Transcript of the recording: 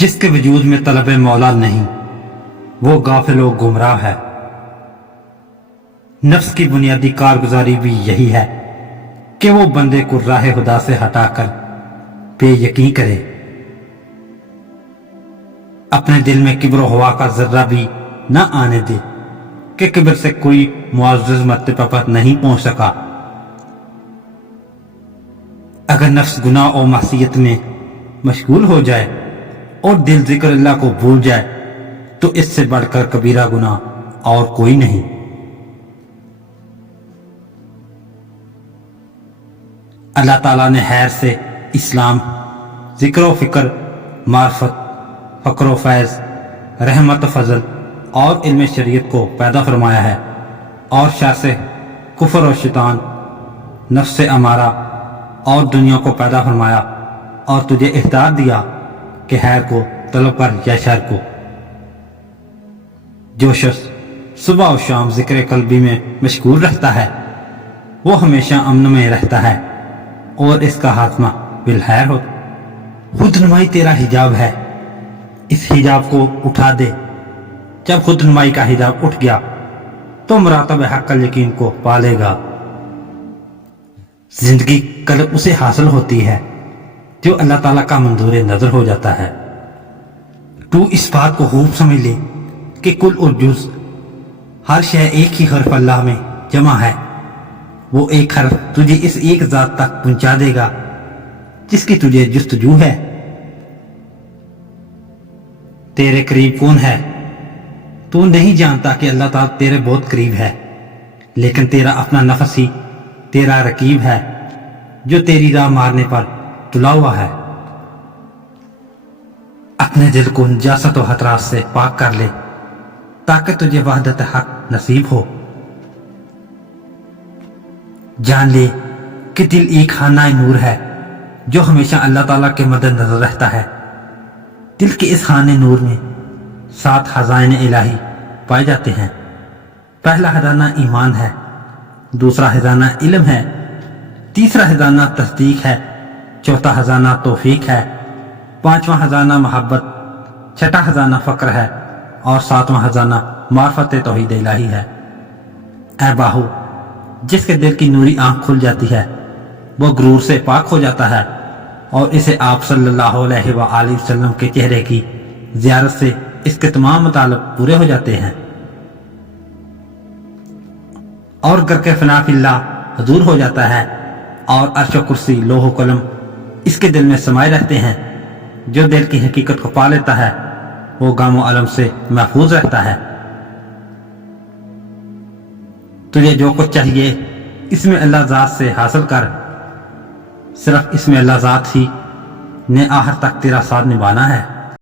جس کے وجود میں طلب مولا نہیں وہ غافل و گمراہ ہے۔ نفس کی بنیادی کارگزاری بھی یہی ہے کہ وہ بندے کو راہ خدا سے ہٹا کر بے یقین کرے، اپنے دل میں کبر و ہوا کا ذرہ بھی نہ آنے دے کہ کبر سے کوئی معزز مرتبہ پر نہیں پہنچ سکا۔ اگر نفس گناہ اور معصیت میں مشغول ہو جائے اور دل ذکر اللہ کو بھول جائے تو اس سے بڑھ کر کبیرہ گناہ اور کوئی نہیں۔ اللہ تعالیٰ نے خیر سے اسلام، ذکر و فکر، معرفت، فقر و فیض، رحمت و فضل اور علم شریعت کو پیدا فرمایا ہے، اور شر سے کفر و شیطان، نفس امارہ اور دنیا کو پیدا فرمایا اور تجھے اختیار دیا کہ خیر کو طلب کر یا شر کو۔ جو شخص صبح و شام ذکر قلبی میں مشغول رہتا ہے وہ ہمیشہ امن میں رہتا ہے اور اس کا خاتمہ بالخیر ہو۔ خود نمائی تیرا حجاب ہے، اس حجاب کو اٹھا دے۔ جب خود نمائی کا حجاب اٹھ گیا تو مراتب حق الیقین کو پالے گا۔ زندگی کل اسے حاصل ہوتی ہے جو اللہ تعالیٰ کا منظور نظر ہو جاتا ہے۔ تو اس بات کو خوب سمجھ لے کہ کل اور جز ہر شے ایک ہی حرف اللہ میں جمع ہے۔ وہ ایک حرف تجھے اس ایک ذات تک پہنچا دے گا جس کی تجھے جستجو ہے۔ تیرے قریب کون ہے؟ تو نہیں جانتا کہ اللہ تعالیٰ تیرے بہت قریب ہے، لیکن تیرا اپنا نفس ہی تیرا رقیب ہے جو تیری راہ مارنے پر تلا ہوا ہے۔ اپنے دل کو نجاست و خطرات سے پاک کر لے تاکہ تجھے وحدت حق نصیب ہو۔ جان لے کہ دل ایک خانہ نور ہے جو ہمیشہ اللہ تعالیٰ کے مد نظر رہتا ہے۔ دل کے اس خانے نور میں 7 خزائن الہی پائے جاتے ہیں۔ پہلا خزانہ ایمان ہے، دوسرا خزانہ علم ہے، تیسرا خزانہ تصدیق ہے، چوتھا خزانہ توفیق ہے، پانچواں خزانہ محبت، چھٹا خزانہ فقر ہے اور ساتواں خزانہ معرفت توحید الہی ہے۔ اے باہو، جس کے دل کی نوری آنکھ کھل جاتی ہے وہ غرور سے پاک ہو جاتا ہے اور اسے آپ صلی اللہ علیہ وآلہ وسلم کے چہرے کی زیارت سے اس کے تمام مطالب پورے ہو جاتے ہیں، اور گر کے فنا فی اللہ حضور ہو جاتا ہے، اور عرش و کرسی لوح و قلم اس کے دل میں سمائے رہتے ہیں۔ جو دل کی حقیقت کو پا لیتا ہے وہ غم و الم سے محفوظ رہتا ہے۔ تجھے جو کچھ چاہیے اس میں اللہ ذات سے حاصل کر، صرف اس میں اللہ ذات ہی نے آخر تک تیرا ساتھ نبھانا ہے۔